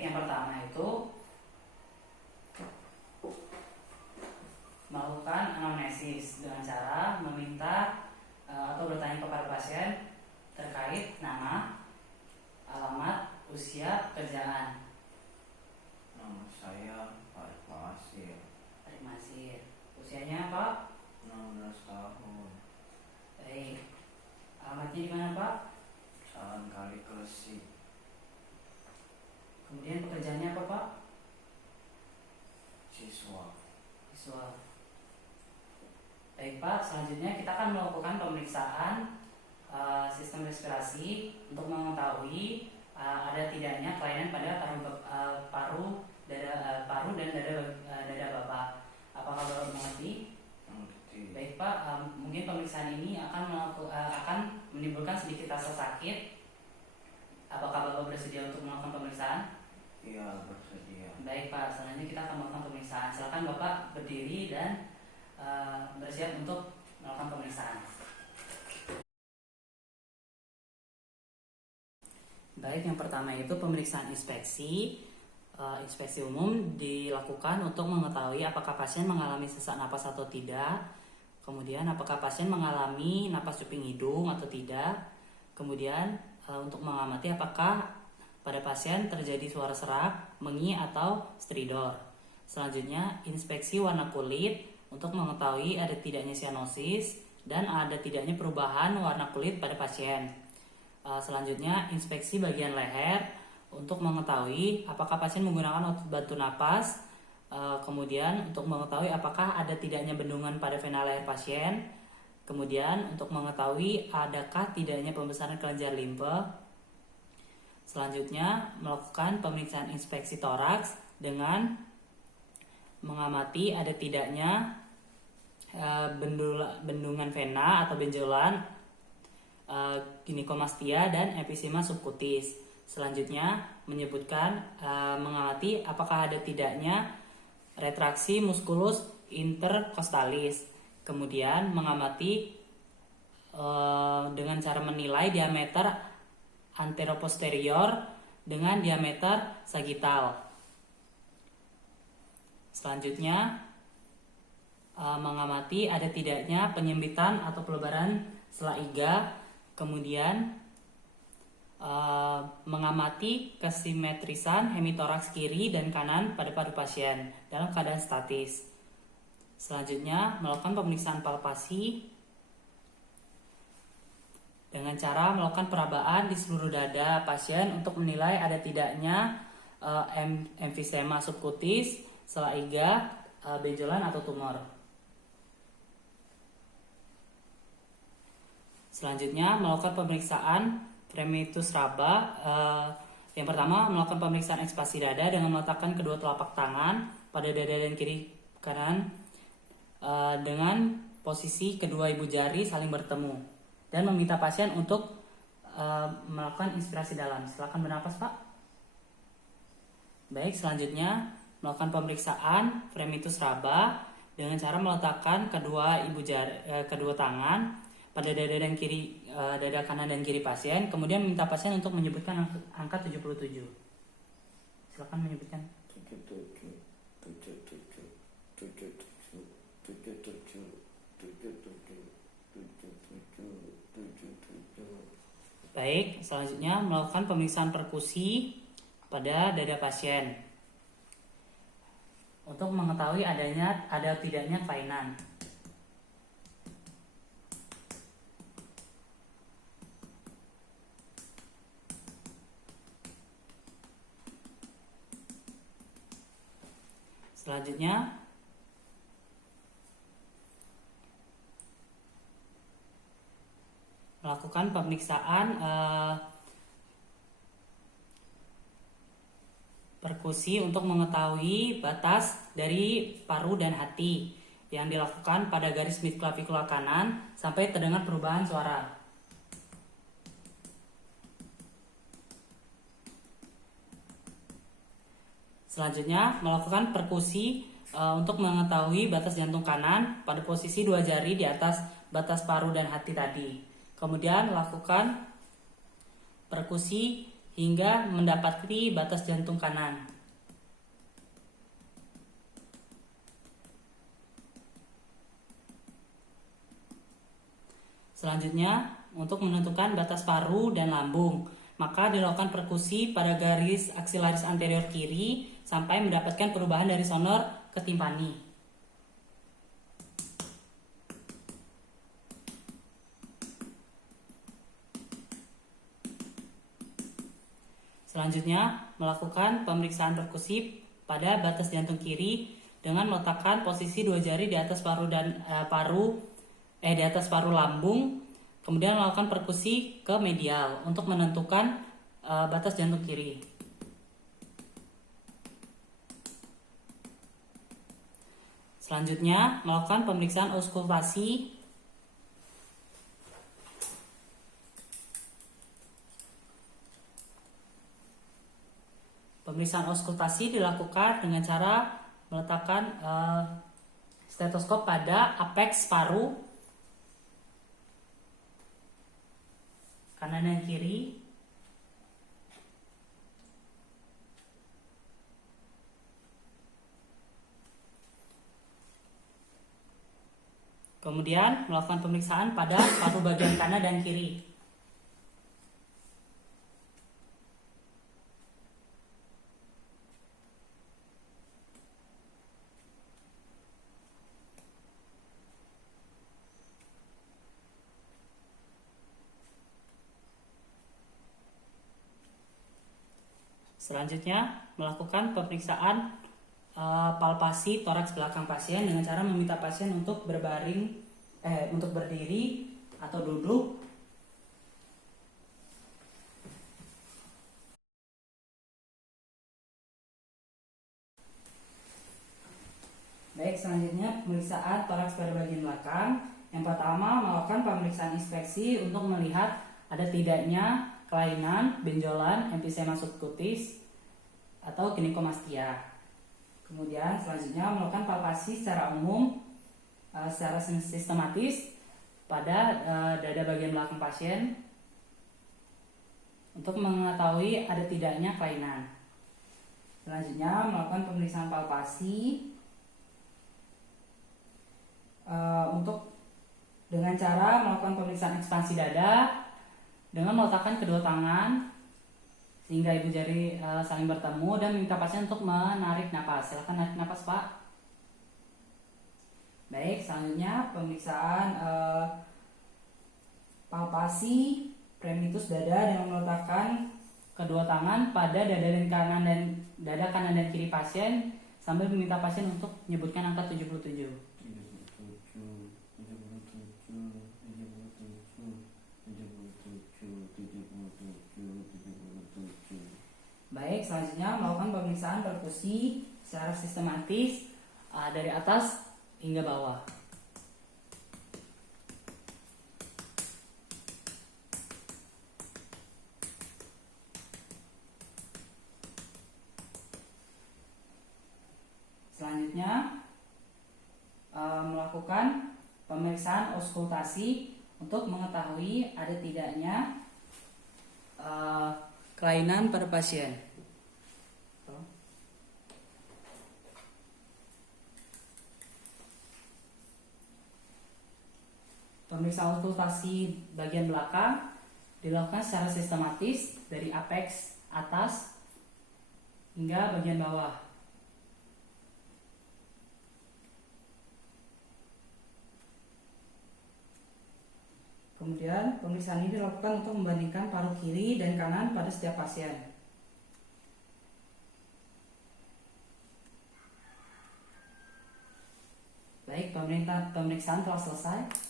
Baik, yang pertama itu melakukan anamnesis dengan cara meminta atau bertanya kepada pasien terkait nama, alamat, usia, pekerjaan. Nama saya Arif Masir. Arif Masir. Usianya Pak? 16 tahun. Baik. Alamatnya di mana Pak? Jalan Kali Klesi. Kemudian pekerjaannya apa Pak? Siswa. Siswa. Baik Pak, selanjutnya kita akan melakukan pemeriksaan sistem respirasi untuk mengetahui ada tidaknya kelainan pada paru dan dada Bapak. Apakah Bapak mengerti? Mengerti. Baik Pak, mungkin pemeriksaan ini akan menimbulkan sedikit rasa sakit. Apakah Bapak bersedia untuk melakukan pemeriksaan? Iya, bersedia. Baik Pak, selanjutnya kita akan melakukan pemeriksaan. Silakan Bapak berdiri dan bersiap untuk melakukan pemeriksaan. Baik, yang pertama itu pemeriksaan inspeksi. Inspeksi umum dilakukan untuk mengetahui apakah pasien mengalami sesak napas atau tidak. Kemudian apakah pasien mengalami napas cuping hidung atau tidak. Kemudian untuk mengamati apakah pada pasien terjadi suara serak, mengi atau stridor. Selanjutnya inspeksi warna kulit untuk mengetahui ada tidaknya sianosis dan ada tidaknya perubahan warna kulit pada pasien. Selanjutnya inspeksi bagian leher untuk mengetahui apakah pasien menggunakan otot bantu napas. Kemudian untuk mengetahui apakah ada tidaknya bendungan pada vena leher pasien. Kemudian untuk mengetahui adakah tidaknya pembesaran kelenjar limfe. Selanjutnya melakukan pemeriksaan inspeksi toraks dengan mengamati ada tidaknya bendungan vena atau benjolan, ginikomastia dan emfisema subkutis. Selanjutnya mengamati apakah ada tidaknya retraksi musculus intercostalis. Kemudian mengamati dengan cara menilai diameter anteroposterior dengan diameter sagittal. Selanjutnya mengamati ada tidaknya penyempitan atau pelebaran sela iga. Kemudian mengamati kesimetrisan hemitoraks kiri dan kanan pada paru pasien dalam keadaan statis. Selanjutnya melakukan pemeriksaan palpasi dengan cara melakukan perabaan di seluruh dada pasien untuk menilai ada tidaknya emfisema subkutis, sela iga, benjolan atau tumor. Selanjutnya melakukan pemeriksaan Fremitus raba. Yang pertama melakukan pemeriksaan ekspasi dada dengan meletakkan kedua telapak tangan pada dada dan kiri kanan dengan posisi kedua ibu jari saling bertemu dan meminta pasien untuk melakukan inspirasi dalam. Silakan bernapas Pak. Baik, selanjutnya melakukan pemeriksaan Fremitus raba dengan cara meletakkan kedua tangan pada dada dan kiri, dada kanan dan kiri pasien, kemudian minta pasien untuk menyebutkan angka 77. Silakan menyebutkan. 77, 77, 77, 77, 77, 77. Baik, selanjutnya melakukan pemeriksaan perkusi pada dada pasien untuk mengetahui ada tidaknya kelainan. Selanjutnya melakukan pemeriksaan perkusi untuk mengetahui batas dari paru dan hati yang dilakukan pada garis midclavicular kanan sampai terdengar perubahan suara. Selanjutnya melakukan perkusi untuk mengetahui batas jantung kanan pada posisi dua jari di atas batas paru dan hati tadi. Kemudian lakukan perkusi hingga mendapati batas jantung kanan. Selanjutnya, untuk menentukan batas paru dan lambung, maka dilakukan perkusi pada garis aksilaris anterior kiri sampai mendapatkan perubahan dari sonor ke timpani. Selanjutnya, melakukan pemeriksaan perkusif pada batas jantung kiri dengan meletakkan posisi 2 jari di atas di atas paru lambung, kemudian melakukan perkusi ke medial untuk menentukan batas jantung kiri. Selanjutnya, melakukan pemeriksaan auskultasi dilakukan dengan cara meletakkan stetoskop pada apeks paru kanan dan kiri. Kemudian melakukan pemeriksaan pada paru bagian kanan dan kiri. Selanjutnya, melakukan pemeriksaan palpasi toraks belakang pasien dengan cara meminta pasien untuk untuk berdiri atau duduk. Baik, selanjutnya pemeriksaan toraks pada bagian belakang. Yang pertama, melakukan pemeriksaan inspeksi untuk melihat ada tidaknya kelainan, benjolan, emfisema subkutis, atau ginikomastia. Kemudian selanjutnya melakukan palpasi secara umum, secara sistematis pada dada bagian belakang pasien untuk mengetahui ada tidaknya kelainan. Selanjutnya melakukan pemeriksaan palpasi dengan cara melakukan pemeriksaan ekspansi dada dengan meletakkan kedua tangan sehingga ibu jari saling bertemu dan meminta pasien untuk menarik napas. Silakan narik napas, Pak. Baik, selanjutnya pemeriksaan palpasi premitus dada dengan meletakkan kedua tangan pada dada kanan dan kiri pasien sambil meminta pasien untuk menyebutkan angka 77. Baik, selanjutnya melakukan pemeriksaan perkusi secara sistematis dari atas hingga bawah. Selanjutnya melakukan pemeriksaan auskultasi untuk mengetahui ada tidaknya kelainan pada pasien. Pemeriksaan auskultasi bagian belakang dilakukan secara sistematis dari apeks atas hingga bagian bawah. Kemudian pemeriksaan ini dilakukan untuk membandingkan paru kiri dan kanan pada setiap pasien. Baik, pemeriksaan telah selesai.